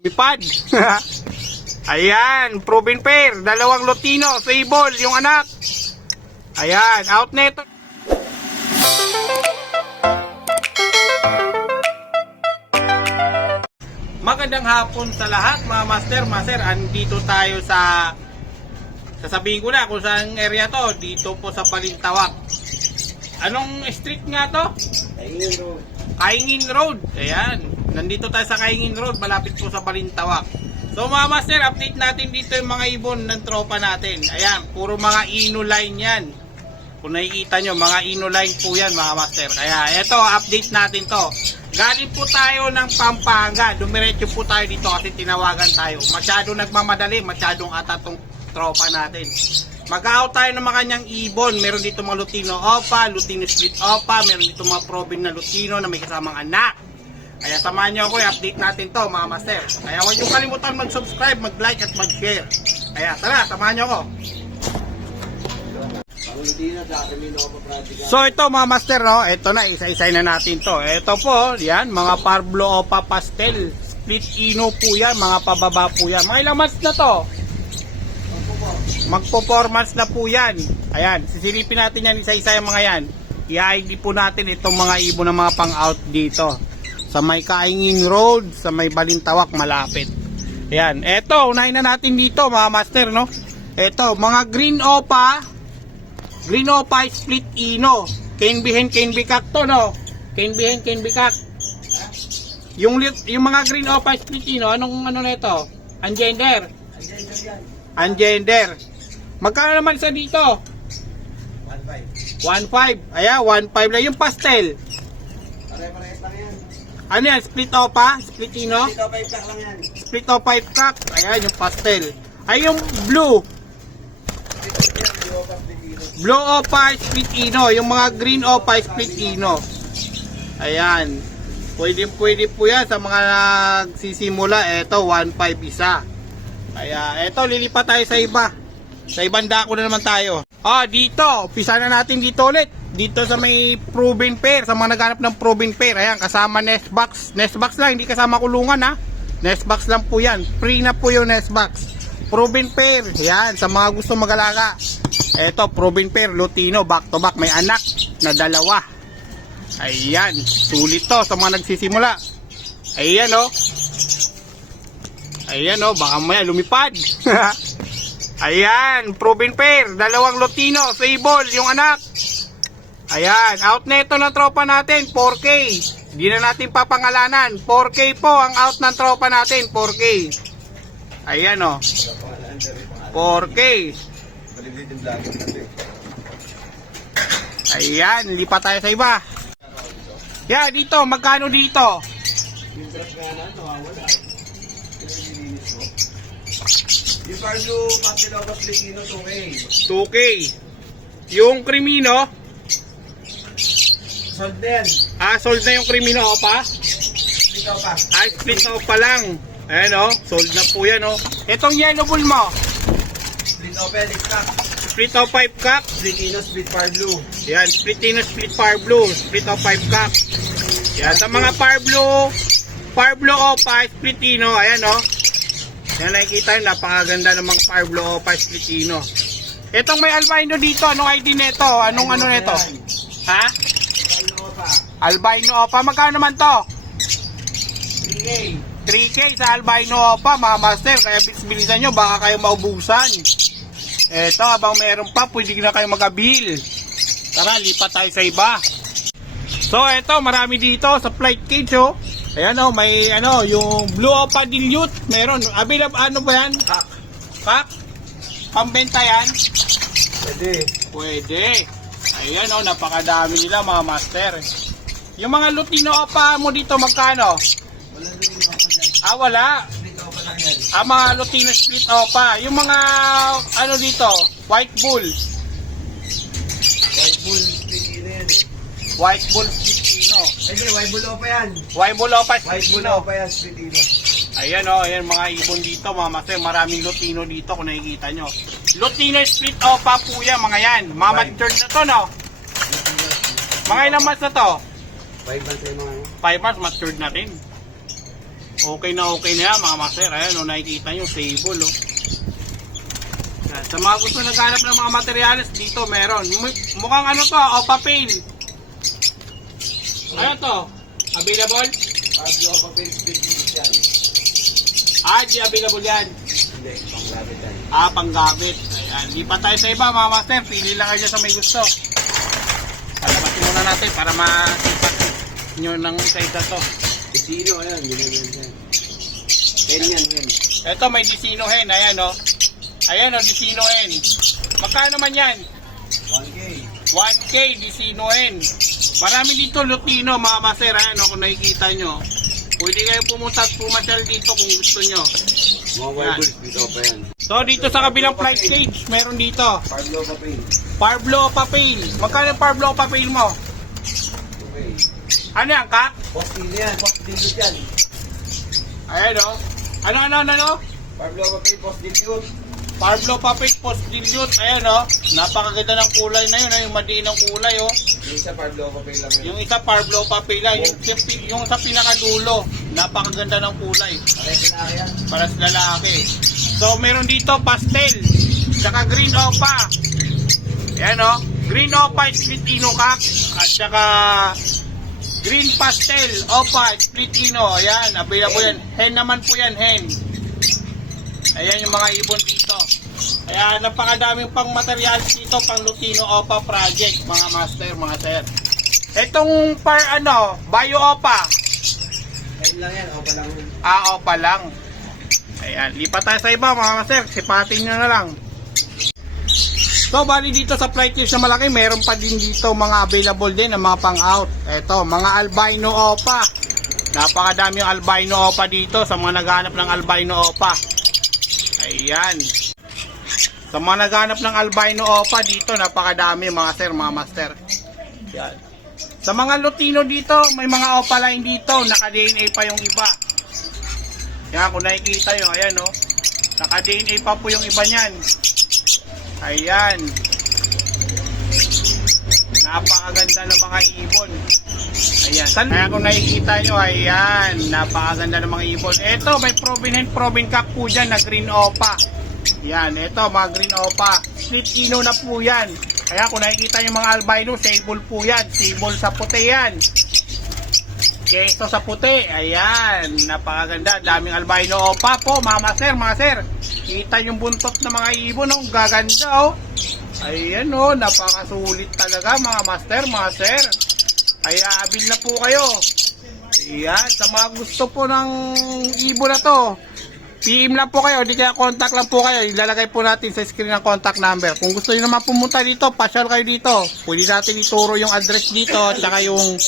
Lumipad. Ayan, proven pair. Dalawang Lutino, Sable, yung anak. Ayan, out na ito. Magandang hapon sa lahat mga master, master. Andito tayo sa sasabihin ko na kung saan area to. Dito po sa Balintawak. Anong street nga to? Kaingin Road. Ayan. Nandito tayo sa Kaingin Road, malapit po sa Balintawak. So mga master, update natin dito yung mga ibon ng tropa natin. Ayan, puro mga ino line yan. Kung nakikita nyo, mga ino line po yan mga master. Kaya eto, update natin to. Galing po tayo ng Pampanga. Dumiretso po tayo dito kasi tinawagan tayo. Masyado nagmamadali, masyadong atatong tropa natin. Mag-out tayo ng mga kanyang ibon. Meron dito mga Lutino Opa, Lutino Split Opa, meron dito mga Provin na Lutino na may kasamang anak. Kaya samahan niyo ako, i-update natin to mga master. Kaya huwag niyo kalimutan mag-subscribe, mag-like at mag-share. Kaya tara, samahan niyo ako. So ito mga master no, ito na isa-isay na natin to. Ito po, yan, mga Parblo Opa Pastel. Split Ino po yan, mga pababa po yan. Mga ilang months na to? Magpo-performance na po yan. Ayan, sisilipin natin yan isa-isa yung mga yan. I-ID po natin itong mga ibon ng mga pang-out dito. Sa may Kaingin Road, sa may Balintawak, malapit. Ayan, eto, unahin na natin dito mga master, no? Eto, mga Green Opa, Green Opa Split Ino. Cane bihin, cane bikak to, no? Cane bihin, cane bikak. Yung, yung mga Green Opa Split Ino, anong ano na ito? Ungender. Ungender. Magkano naman sa dito? 1.5. Ayan, 1.5 lang. Yung pastel. Yan. Ano yan? Split Opa? Split Ino? Dito, 5 pack lang yan. Split Opa 5 cup. Ayan, yung pastel. Ay, yung blue. Blue Opa Split Ino. Yung mga green Opa Split Ino. Ayan. Pwede pwede po yan sa mga nagsisimula. Eto, 1.5 isa. Kaya, eto, lilipat tayo sa iba. Sa ibang dako na naman tayo. Ah, dito. Pisa na natin dito ulit. Dito sa may proven pair. Sa mga naghanap ng proven pair. Ayan, kasama nest box. Nest box lang, hindi kasama kulungan ha. Nest box lang po yan. Free na po yung nest box. Proven pair. Yan, sa mga gusto mag-alaga. Eto, proven pair. Lutino, back to back. May anak na dalawa. Ayan, sulit to sa mga nagsisimula. Ayan oh. Ayan oh, baka maya lumipad. Ayan, proven pair. Dalawang Lutino, Sable, yung anak. Ayan, out na ito ng tropa natin, 4K. Hindi na natin papangalanan. 4K po ang out ng tropa natin, 4K. Ayan oh. 4K. Ayan, lipat tayo sa iba. Yeah, dito, magkano dito? Yung Carlo Pastilopas Filipino, 2K. 2K. Yung krimino, Sold na yan. ah, sold na yung krimino pa. Dito pa. Ah, split off pa lang. Ayan oh, sold na po yan oh. Itong yellow bull mo, Split open, pack. split off 5 cup. Filipino, split far blue. Yan, split ino, split far blue, split off 5 cup. Yan, sa mga far blue, far blue opa, split ino, ayan oh. Yan nakikita yun, napakaganda ng mga far blue opa, split ino. Itong may albino dito, anong ID nito? Anong ano nito? Ha? Albino opa, magkano naman to? 3K. 3K sa albino opa, mga master. Kaya bilis-bilisan nyo, baka kayo maubusan. Eto, habang meron pa, pwede na kayo mag-abil. Tara, lipat tayo sa iba. So, eto, marami dito sa flight cage, oh. Ayan, oh, may, ano, yung Blue Opa Dilute. Meron. Available, ano ba yan? Pack. Pack? Pambenta yan? Pwede. Pwede. Ayan, oh, napakadami nila, mga master. Yung mga Lutino Opa mo dito, magkano? Wala na dyan. Ah, wala. Split open lang yan. Ah, mga Lutino split opa. Yung mga, ano dito, white bull. White bull, split yan eh. White bull split ino. Hindi, white bull opa yan. White bull opa White split bull ino. opa yan, split. Ayan o, oh, ayan mga ibon dito, mga master. Maraming Lutino dito kung nakikita nyo. Lutino split opa po yan, mga yan. Mga matured na to, no? Mga ilang months na to? Five months yung mga ano. 5 months, matured na rin. Okay na okay na yan mga master. Ayan o, nakikita nyo, stable o. Yan. Sa mga gusto naghanap ng mga materials, dito meron. Mu- Mukhang ano to, opa pail. Ano to? Available? Pablo Papel Split Unit yan. Ah, di available yan. Hindi, pang rabbit yan. Ah, panggamit. Ayan, di pa tayo sa iba mga master. Pili lang kayo sa may gusto. Palabasin muna natin para masipat nyo ng isa-isa to. Sino, ayan, ginagyan yan. Ten yan, yan. Ito may Disino hen, ayan o. Ayan o, Disino hen. Magkano naman yan? 1K. 1K, Disino hen. Marami dito Lutino, mga master, ayan o, kung nakikita nyo. Pwede kayo pumunta at pumasyal dito kung gusto nyo. Mga Bibles, dito pa yan. So, dito sa kabilang flight stage, meron dito. Pablo Papel. Parblo Papel. Magkano yung Parblo Papel mo? Okay. Ano yan, cut? Post din yan, post dilute yan. Ayan o. Ano, ano, ano, ano? Pablo Papel, post dilute. Parblo Papel Post Dilute. Ayan o. Napakaganda ng kulay na yun. ah, Yung madiin ng kulay o. Yung isa Pablo Papel lang yan. Yung isa Parblo Papela, yung, yung sa pinakadulo, napakaganda ng kulay Pakay pinaka yan. para sa lalaki. So meron dito pastel, saka green opa. Yan o, green opa split ino kak, at saka green pastel opa split ino. Ayan, available yan. Hen naman po yan, hen. Ayan yung mga ibon dito. Kaya napakadaming pang materials dito pang Lutino Opa project, mga master, mga sir. Etong par ano, Bio Opa, Ten lang yan, o pa lang. ah Opa lang. Ayan, lipat tayo sa iba mga master, sipatin nyo na lang. So, bali dito sa flight news na malaki, meron pa din dito mga available din ng mga pang-out. Eto, mga albino opa. Napakadami yung albino opa dito sa mga naghanap ng albino opa. Ayan. Sa mga naghanap ng albino opa dito, napakadami mga sir, mga master. Yan. Sa mga Lutino dito, may mga opa line dito, naka-DNA pa yung iba. Yan, kung nakikita nyo, ayan o. Naka-DNA pa po yung iba niyan. Ayan. Napakaganda ng mga ibon. Ayan. San- Kaya kung nakikita nyo, ayan. Napakaganda ng mga ibon. Ito, may Provin and Provin Cup po dyan na green opa. Yan, ito, mga green opa. Split ino na po yan. Kaya kung nakikita nyo mga albino, sable po yan. Sable sa puti yan. Keso sa puti. Ayan. Napakaganda. Daming albino opa po, mga sir, mga sir. Kita yung buntot ng mga ibon, oh. Gaganda, oh. Ayan, oh. Napakasulit talaga, mga master, mga sir. Kaya abil na po kayo. Ayan. Sa mga gusto po ng ibon na to, PM lang po kayo, di kaya contact lang po kayo. Ilalagay po natin sa screen ng contact number. Kung gusto niyo naman pumunta dito, pasyal kayo dito. Pwede natin ituro yung address dito at saka yung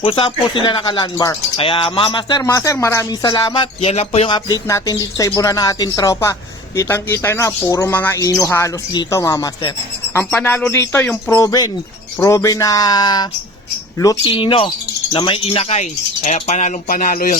kung saan po sila naka-landmark. Kaya mga master, master, maraming salamat. Yan lang po yung update natin dito sa ibunan ng ating tropa. Kitang-kita na, puro mga ino halos dito mga master. Ang panalo dito yung proven. Proven na Lutino na may inakay. Kaya panalong panalo yon.